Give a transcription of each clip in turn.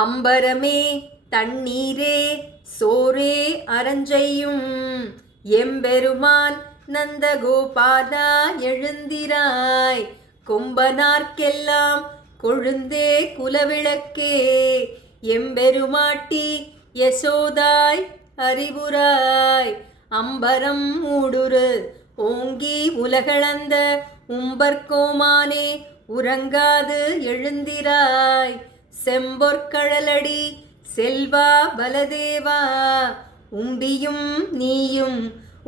அம்பரமே தண்ணீரே சோரே அரஞ்செய்யும் எம்பெருமான் நந்தகோபாலா எழுந்திராய். கொம்பனார்க்கெல்லாம் கொழுந்தே குலவிளக்கே எம்பெருமாட்டி யசோதாய் அறிவுராய். அம்பரம் மூடுரு ஓங்கி உலகளந்த உம்பர்கோமானே உறங்காது எழுந்திராய். செம்பொற்கழலடி செல்வா பலதேவா உம்பியும் நீயும்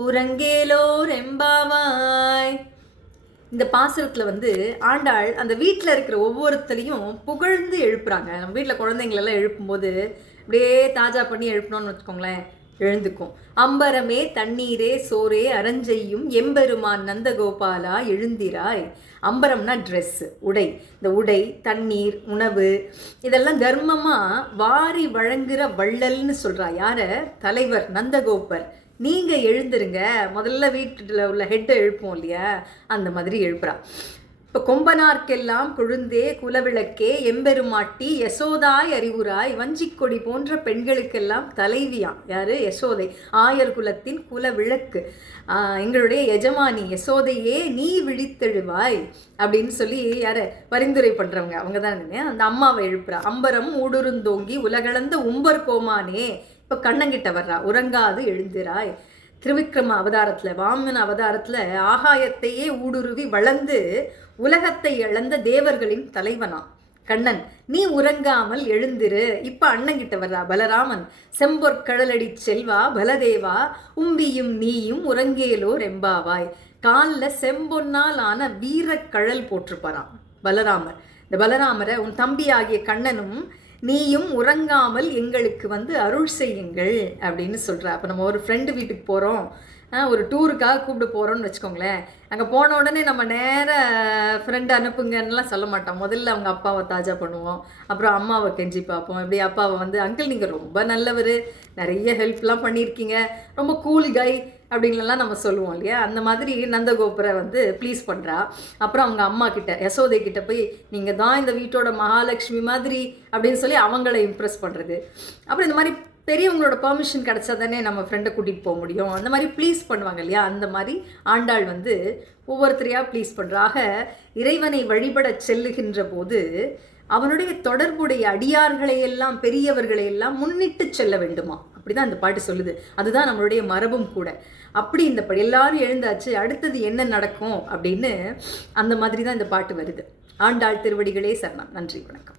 உறங்கேலோர் எம்பாவாய். இந்த பாசுரத்தில் ஆண்டாள் அந்த வீட்டில் இருக்கிற ஒவ்வொருத்தரையும் புகழ்ந்து எழுப்புறாங்க. நம்ம வீட்டில் குழந்தைங்களெல்லாம் எழுப்பும்போது அப்படியே தாஜா பண்ணி எழுப்பணும்னு வச்சுக்கோங்களேன், எழுந்துக்கும். அம்பரமே தண்ணீரே சோரே அரஞ்செய்யும் எம்பெருமான் நந்தகோபாலா எழுந்திராய். அம்பரம்னா ட்ரெஸ்ஸு, உடை. இந்த உடை, தண்ணீர், உணவு இதெல்லாம் தர்மமாக வாரி வழங்குகிற வள்ளல்னு சொல்கிறா. யார? தலைவர் நந்தகோபர். நீங்கள் எழுந்துருங்க, முதல்ல வீட்டில் உள்ள ஹெட்டை எழுப்போம் இல்லையா, அந்த மாதிரி எழுப்புறா. இப்போ கொம்பனார்க்கெல்லாம் கொழுந்தே குலவிளக்கே எம்பெருமாட்டி யசோதாய் அறிவுராய். வஞ்சிக்கொடி போன்ற பெண்களுக்கெல்லாம் தலைவியாம். யார்? யசோதை. ஆயர் குலத்தின் குலவிளக்கு, எங்களுடைய எஜமானி யசோதையே நீ விழித்தெழுவாய் அப்படின்னு சொல்லி யாரை பரிந்துரை பண்ணுறவங்க அவங்க தான். அந்த அம்மாவை எழுப்புறா. அம்பரம் ஊடுருந்தோங்கி உலகளந்த உம்பர் கோமானே. இப்போ கண்ணங்கிட்ட வர்றா. உறங்காது எழுந்திராய். திருவிக்ரம அவதாரத்தில், வாமன அவதாரத்தில் ஆகாயத்தையே ஊடுருவி வளர்ந்து உலகத்தை இழந்த தேவர்களின் தலைவனா கண்ணன். நீ உறங்காமல் எழுந்திரு. இப்போ அண்ணங்கிட்ட வர்றா பலராமன். செம்பொற்கழலடி செல்வா பலதேவா உம்பியும் நீயும் உறங்கேலோர் எம்பாவாய். காலில் செம்பொன்னால் ஆன வீரக்கழல் போட்டிருப்பாராம் பலராமர். இந்த பலராமரை உன் தம்பி ஆகிய கண்ணனும் நீயும் உறங்காமல் எங்களுக்கு அருள் செய்யுங்கள் அப்படின்னு சொல்கிறா. அப்போ நம்ம ஒரு ஃப்ரெண்டு வீட்டுக்கு போகிறோம், ஒரு டூருக்காக கூப்பிட்டு போகிறோன்னு வச்சுக்கோங்களேன். அங்கே போன உடனே நம்ம நேர ஃப்ரெண்டு அனுப்புங்கன்னெலாம் சொல்ல மாட்டோம். முதல்ல அவங்க அப்பாவை தாஜா பண்ணுவோம், அப்புறம் அம்மாவை கெஞ்சி பார்ப்போம். இப்படி அப்பாவை அங்கிள் நீங்கள் ரொம்ப நல்லவர், நிறைய ஹெல்ப்லாம் பண்ணியிருக்கீங்க, ரொம்ப கூல் கை அப்படின்லாம் நம்ம சொல்லுவோம் இல்லையா. அந்த மாதிரி நந்தகோபுரை ப்ளீஸ் பண்ணுறா. அப்புறம் அவங்க அம்மா கிட்ட, யசோதை கிட்ட போய் நீங்கள் தான் இந்த வீட்டோட மகாலட்சுமி மாதிரி அப்படின்னு சொல்லி அவங்கள இம்ப்ரெஸ் பண்ணுறது. அப்புறம் இந்த மாதிரி பெரியவங்களோட பெர்மிஷன் கிடச்சா தானே நம்ம ஃப்ரெண்டை கூட்டிகிட்டு போக முடியும். அந்த மாதிரி ப்ளீஸ் பண்ணுவாங்க இல்லையா, அந்த மாதிரி ஆண்டாள் ஒவ்வொருத்தரையாக ப்ளீஸ் பண்ணுறாக. இறைவனை வழிபட செல்லுகின்ற போது அவனுடைய தொடர்புடைய அடியார்களையெல்லாம் பெரியவர்களையெல்லாம் முன்னிட்டு செல்ல வேண்டுமா, அப்படிதான் இந்த பாட்டு சொல்லுது. அதுதான் நம்மளுடைய மரபும் கூட. அப்படி இந்த எல்லாரும் எழுந்தாச்சு, அடுத்தது என்ன நடக்கும் அப்படின்னு அந்த மாதிரி தான் இந்த பாட்டு வருது. ஆண்டாள் திருவடிகளே சரணம். நன்றி, வணக்கம்.